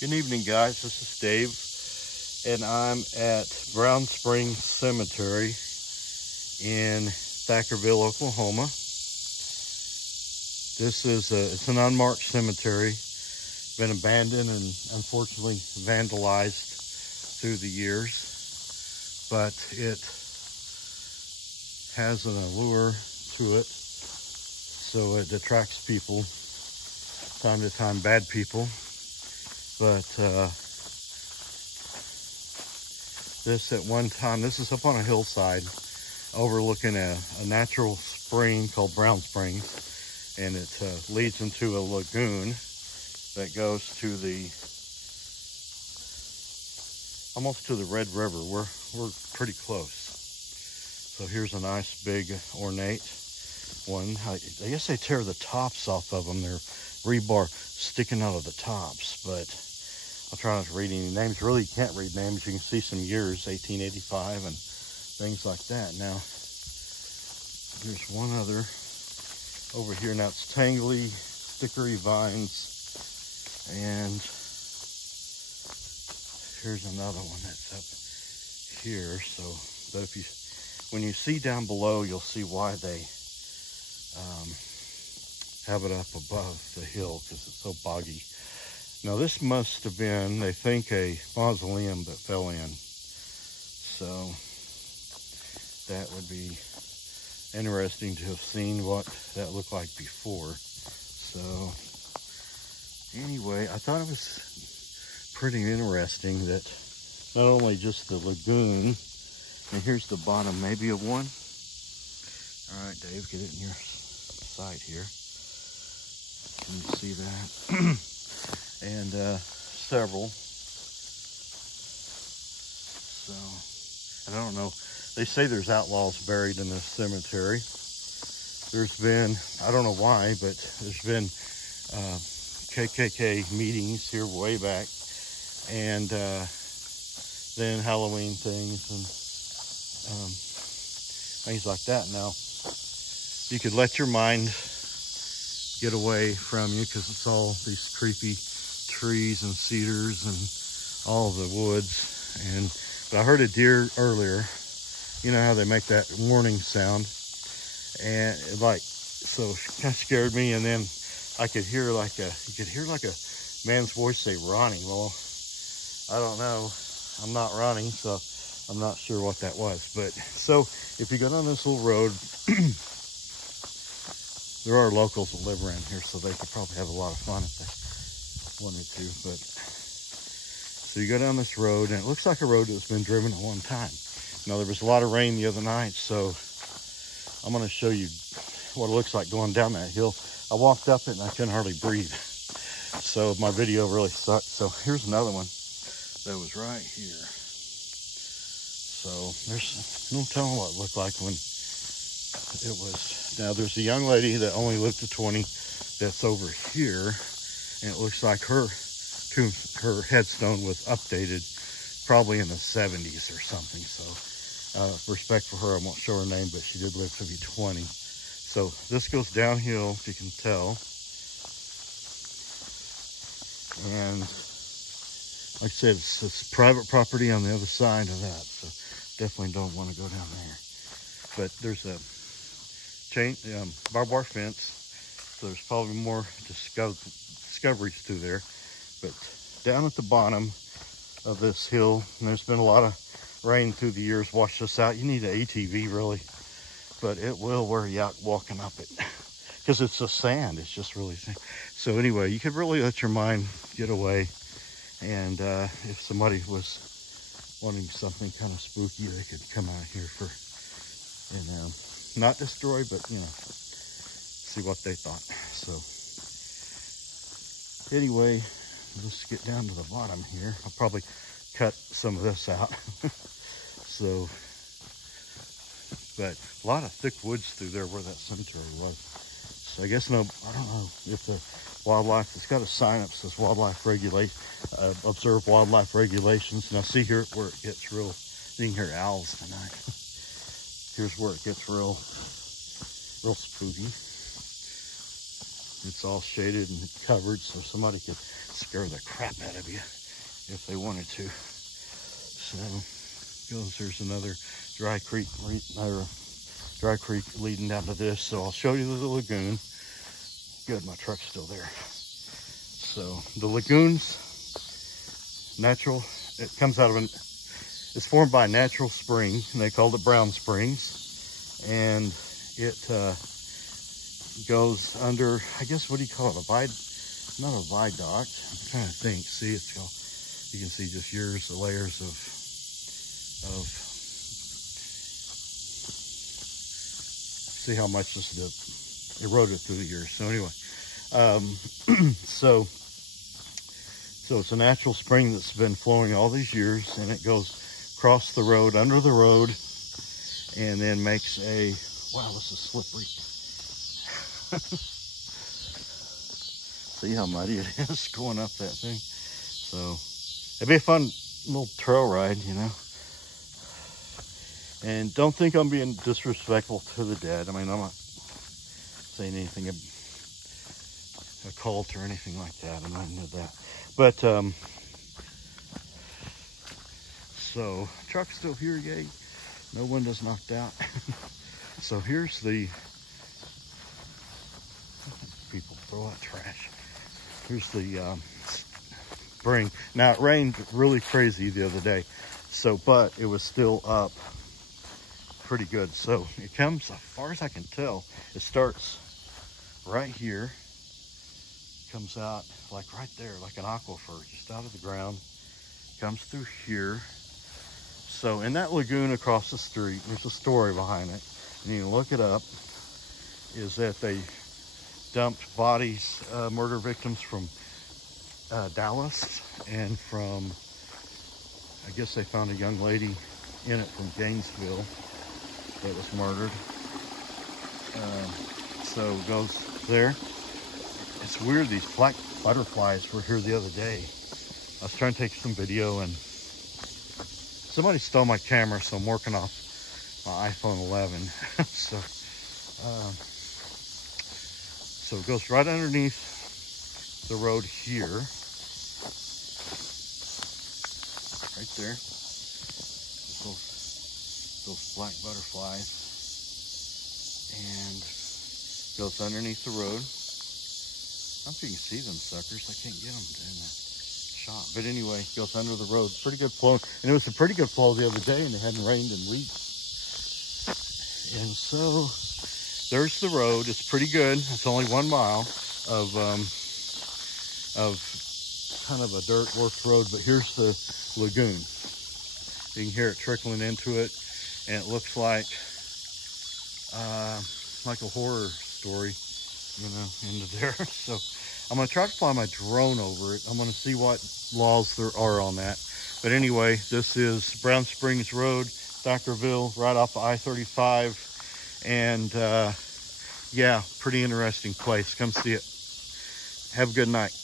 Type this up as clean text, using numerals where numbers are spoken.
Good evening, guys. This is Dave, and I'm at Brown Springs Cemetery in Thackerville, Oklahoma. This is it's an unmarked cemetery, been abandoned and unfortunately vandalized through the years, but it has an allure to it, so it attracts people, time to time, bad people. But this at one time, this is up on a hillside overlooking a natural spring called Brown Springs, and it leads into a lagoon that goes to the almost to the Red River. We're pretty close. So here's a nice big ornate one. I guess they tear the tops off of them. They're rebar sticking out of the tops, but I'll try not to read any names. Really, you can't read names. You can see some years, 1885 and things like that. Now, here's one other over here. Now it's tangly, stickery vines, and here's another one that's up here. So, but if you, when you see down below, you'll see why they have it up above the hill, because it's so boggy. Now this must have been, they think, a mausoleum that fell in. So that would be interesting to have seen what that looked like before. So anyway, I thought it was pretty interesting that not only just the lagoon, and here's the bottom maybe of one. All right, Dave, get it in your sight here. Can you see that? And several. So I don't know. They say there's outlaws buried in this cemetery. There's been, I don't know why, but there's been KKK meetings here way back, and then Halloween things and things like that. Now, you could let your mind get away from you, because it's all these creepy trees and cedars and all the woods. And but I heard a deer earlier. You know how they make that warning sound, and it so kind of scared me. And then I could hear you could hear like a man's voice say, "Ronnie." Well, I don't know. I'm not Ronnie, so I'm not sure what that was. But so if you go down this little road, there are locals that live around here, so they could probably have a lot of fun if they wanted to. But so you go down this road, and it looks like a road that's been driven at one time. Now, there was a lot of rain the other night, so I'm going to show you what it looks like going down that hill. I walked up it and I couldn't hardly breathe, so my video really sucked. So here's another one that was right here. So there's no telling what it looked like when it was. Now there's a young lady that only lived to 20 that's over here, and it looks like her headstone was updated probably in the 70s or something. So respect for her, I won't show her name, but she did live to be 20. So this goes downhill, if you can tell, and like I said, it's private property on the other side of that, so definitely don't want to go down there. But there's a barbed wire fence, so there's probably more discoveries through there. But down at the bottom of this hill, and there's been a lot of rain through the years, washed this out. You need an ATV really, but it will wear you out walking up it, because it's a sand. It's just really thin. So anyway, you could really let your mind get away, and if somebody was wanting something kind of spooky, they could come out here for, and not destroy, but see what they thought. So anyway, let's get down to the bottom here. I'll probably cut some of this out. So, but a lot of thick woods through there where that cemetery was. So I guess I don't know if the wildlife, it's got a sign up that says wildlife observe wildlife regulations. Now see here where it gets real, you can hear owls tonight. Here's where it gets real spooky. It's all shaded and covered, so somebody could scare the crap out of you if they wanted to. So there's another dry creek leading down to this. So I'll show you the lagoon. Good, my truck's still there. So the lagoon's natural. It comes out of it's formed by a natural spring, and they called it Brown Springs, and it goes under, I guess, what do you call it? Not a viaduct. I'm trying to think. See, it's all, you can see just years, the layers of see how much this eroded through the years. So anyway, so it's a natural spring that's been flowing all these years, and it goes across the road, under the road, and then makes a, wow, this is slippery. See how muddy it is going up that thing. So it'd be a fun little trail ride, you know. And don't think I'm being disrespectful to the dead. I mean, I'm not saying anything, a cult or anything like that. I'm not into that. But, so, truck's still here, yay. No windows knocked out. So here's the, people throw out trash. Here's the spring. Now, it rained really crazy the other day. So, but it was still up pretty good. So it comes, as far as I can tell, it starts right here, comes out like right there, like an aquifer, just out of the ground, comes through here. So in that lagoon across the street, there's a story behind it, and you can look it up, is that they dumped bodies, murder victims from Dallas, and from, I guess they found a young lady in it from Gainesville that was murdered. So it goes there. It's weird, these black butterflies were here the other day. I was trying to take some video, and somebody stole my camera, so I'm working off my iPhone 11. So it goes right underneath the road here. Right there. Those black butterflies, and goes underneath the road. I don't know if you can see them suckers. I can't get them in the shot. But anyway, it goes under the road. Pretty good flow. And it was a pretty good flow the other day, and it hadn't rained in weeks. And so there's the road. It's pretty good. It's only 1 mile of kind of a dirt worked road, but here's the lagoon. You can hear it trickling into it. And it looks like a horror story, you know, into there. So I'm going to try to fly my drone over it. I'm going to see what laws there are on that. But anyway, this is Brown Springs Road, Thackerville, right off of I-35. And yeah, pretty interesting place. Come see it. Have a good night.